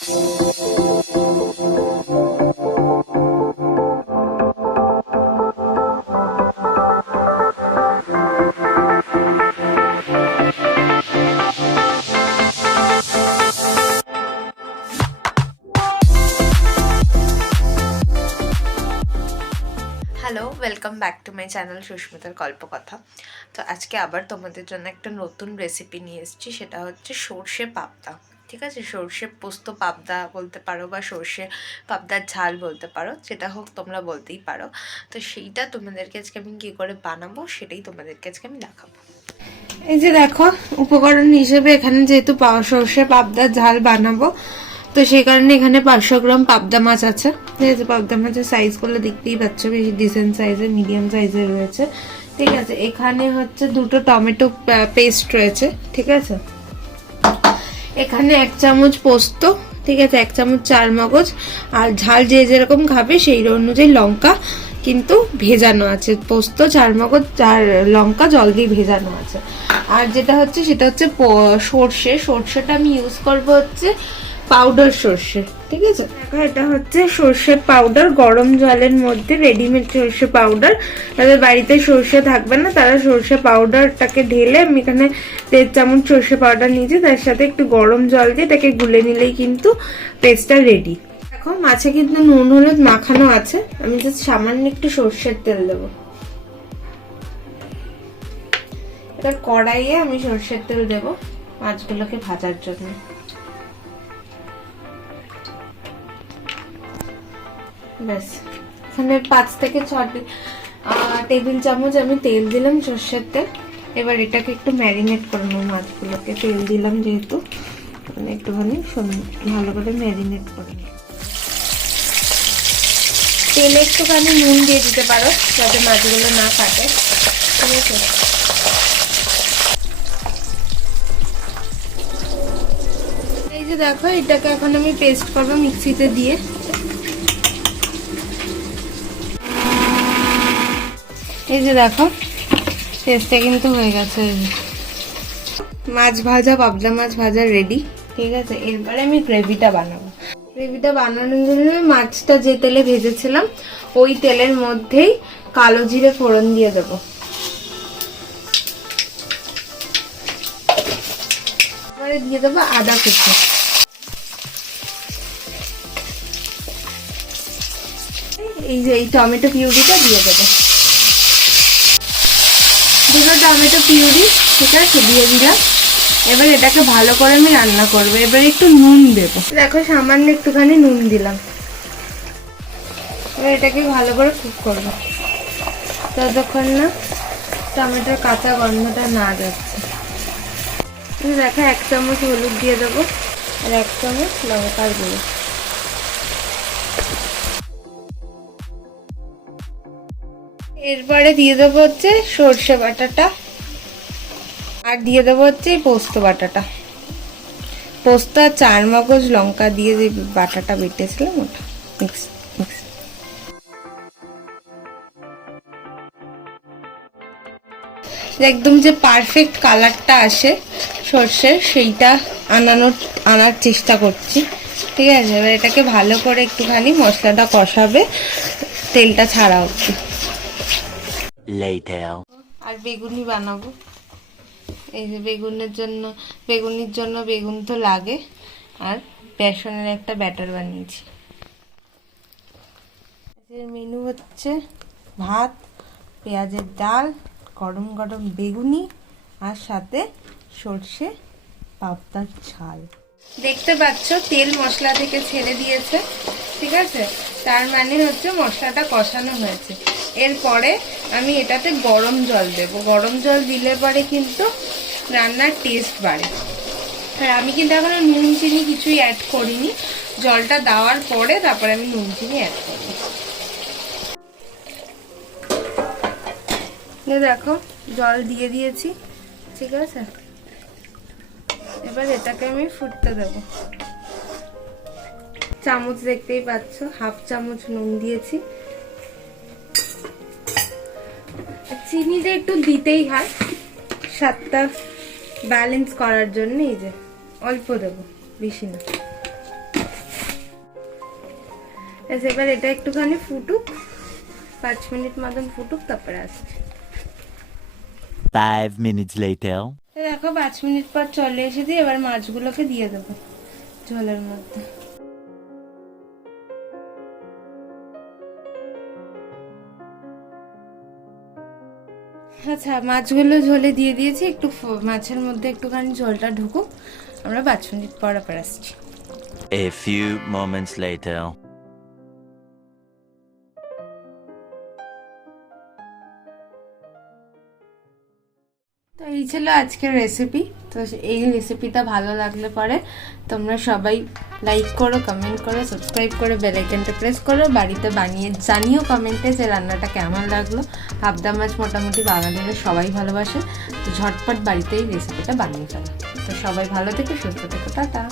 Hello welcome back to my channel সুস্মিতার গল্পকথা তো আজকে আবার তোমাদের জন্য একটা নতুন রেসিপি নিয়ে এসেছি, সেটা হচ্ছে সর্ষে পাবদা। ঠিক আছে? সর্ষে পোস্ত পাবদা বলতে পারো বা সর্ষে পাবদার ঝাল বলতে পারো, যেটা হোক তোমরা বলতেই পারো। তো সেইটা তোমাদেরকে আজকে আমি কী করে বানাবো সেটাই তোমাদেরকে আজকে আমি দেখাবো। এই যে দেখো, উপকরণ হিসেবে এখানে যেহেতু সর্ষে পাবদার ঝাল বানাবো, তো সেই কারণে এখানে পাঁচশো গ্রাম পাবদা মাছ আছে। ঠিক আছে পাবদা মাছের সাইজগুলো দেখতেই পাচ্ছ, বেশি ডিসেন্ট সাইজের মিডিয়াম সাইজের রয়েছে। ঠিক আছে, এখানে হচ্ছে দুটো টমেটো পেস্ট রয়েছে, ঠিক আছে? এখানে এক চামচ পোস্ত, ঠিক আছে, এক চামচ চার মগজ আর ঝাল যে যেরকম খাবে সেই অনুযায়ী লঙ্কা, কিন্তু ভেজানো আছে। পোস্ত চার মগজ আর লঙ্কা জল দিয়ে ভেজানো আছে। আর যেটা হচ্ছে, সেটা হচ্ছে সর্ষে। সর্ষেটা আমি ইউজ করব হচ্ছে পাউডার সর্ষে, ঠিক আছে? দেখো, এটা হচ্ছে সর্ষে পাউডার গরম জলের মধ্যে রেডিমেড সর্ষে পাউডার তাদের বাড়িতে সর্ষে থাকবে না, তারা সর্ষে পাউডারটাকে ঢেলে আমি এখানে দেড় চামচ সর্ষে পাউডার নিয়েছি, তার সাথে একটু গরম জল দিয়ে এটাকে গুলে নিলেই কিন্তু পেস্টটা রেডি দেখো, মাছে কিন্তু নুন, হলুদ মাখানো আছে, আমি জাস্ট সামান্য একটু সর্ষের তেল দেবো। এবার কড়াইয়ে আমি সর্ষের তেল দেবো মাছগুলোকে ভাজার জন্য। ব্যাস। এখানে পাঁচ থেকে ছ টেবিল চামচ আমি তেল দিলাম সর্ষের তেল। এবার এটাকে একটু ম্যারিনেট করে নেব মাছগুলোকে। তেল দিলাম যেহেতু। মানে একটুখানি ভালো করে ম্যারিনেট করে নেব। তেলে একটুখানি নুন দিয়ে দিতে পারো, যাতে মাছগুলো না কাটে ঠিক আছে? এই যে দেখো, এটাকে এখন আমি পেস্ট করব মিক্সিতে দিয়ে। এই যে দেখো পেস্টটা কিন্তু হয়ে গেছে। মাছ ভাজা, পাবদা মাছ ভাজা রেডি ঠিক আছে? এরপরে আমি গ্রেভিটা বানাবো। গ্রেভিটা বানানোর জন্য মাছটা যে তেলে ভেজেছিলাম, ওই তেলের মধ্যেই কালো জিরে ফোড়ন দিয়ে দেবো। এবারে দিয়ে দেবো আদা কুচি। এই যে এই টমেটো পিউরিটা দিয়ে দেবো। দুটো টমেটো পিউরি ঠিক আছে দিয়ে দিলাম। এবার এটাকে ভালো করে আমি রান্না করব। এবার একটু নুন দেবো। দেখো, সামান্য একটুখানি নুন দিলাম। এবার এটাকে ভালো করে কুক করব। ততক্ষণ না টমেটোর কাঁচা গন্ধটা না যাচ্ছে। দেখো, এক চামচ হলুদ দিয়ে দেবো আর এক চামচ লঙ্কার গুঁড়ো। এরপরে দিয়ে দেবো হচ্ছে সর্ষে বাটাটা। আর দিয়ে দেবো হচ্ছে পোস্ত বাটাটা। পোস্ত আর চার মগজ লঙ্কা দিয়ে যে বাটাটা বেটেছিলাম ওটা। মিক্স মিক্স একদম যে পারফেক্ট কালারটা আসে সর্ষের, সেইটা আনানোর, আনার চেষ্টা করছি। ঠিক আছে? এবার এটাকে ভালো করে একটুখানি মশলাটা কষাবে, তেলটা ছাড়া অব্দি Later. আর বেগুনি বানাবো। এই যে বেগুনের জন্য, বেগুনির জন্য বেগুন তো লাগে, আর বেসনের একটা ব্যাটার বানিয়েছি। আজকের মেনু হচ্ছে ভাত, পেঁয়াজের ডাল, গরম গরম বেগুনি, আর সাথে সর্ষে পাবদার ঝাল। দেখতে পাচ্ছ, তেল মশলা থেকে ছেড়ে দিয়েছে, ঠিক আছে? তার মানে হচ্ছে মশলাটা কষানো হয়েছে। এরপরে আমি এটাতে গরম জল দেব। গরম জল দিলে পরে কিন্তু রান্নার টেস্ট বাড়ে। আর আমি কিন্তু এখনও নুন, চিনি কিছুই অ্যাড করিনি। জলটা দেওয়ার পরে তারপরে আমি নুন, চিনি অ্যাড এই দেখো, জল দিয়ে দিয়েছি, ঠিক আছে? এবার এটাকে আমি ফুটতে দেব। চামচ দেখতেই পাচ্ছ, হাফ চামচ নুন দিয়েছি। চিনিটা একটু দিতেই হয় স্বাদটা ব্যালেন্স করার জন্য এই যে অল্প দেব বেশি না। এবার এটা একটুখানি ফুটুক পাঁচ মিনিট মতন ফুটুক তারপরে আসছে। Five minutes later. দেখো পাঁচ মিনিট পর চলে এসেছি এবার মাছগুলোকে দিয়ে দেবো ঝোলের মধ্যে। আচ্ছা মাছগুলো ঝোলে দিয়ে দিয়েছি, একটু মাছের মধ্যে একটুখানি ঝোলটা ঢুকুক আমরা পাঁচ মিনিট পর আসছি A few moments later. এই ছিল আজকের রেসিপি তো এই রেসিপিটা ভালো লাগলে পরে তোমরা সবাই লাইক করো কমেন্ট করো সাবস্ক্রাইব করো বেলাইকনটা প্রেস করো, বাড়িতে বানিয়ে জানিও কমেন্টে যে রান্নাটা কেমন লাগল। পাবদা মাছ মোটামুটি বাঙালিরা সবাই ভালোবাসে। তো ঝটপট বাড়িতে এই রেসিপিটা বানিয়ে ফেলো। তো সবাই ভালো থেকে, সুস্থ থেকো, টাটা।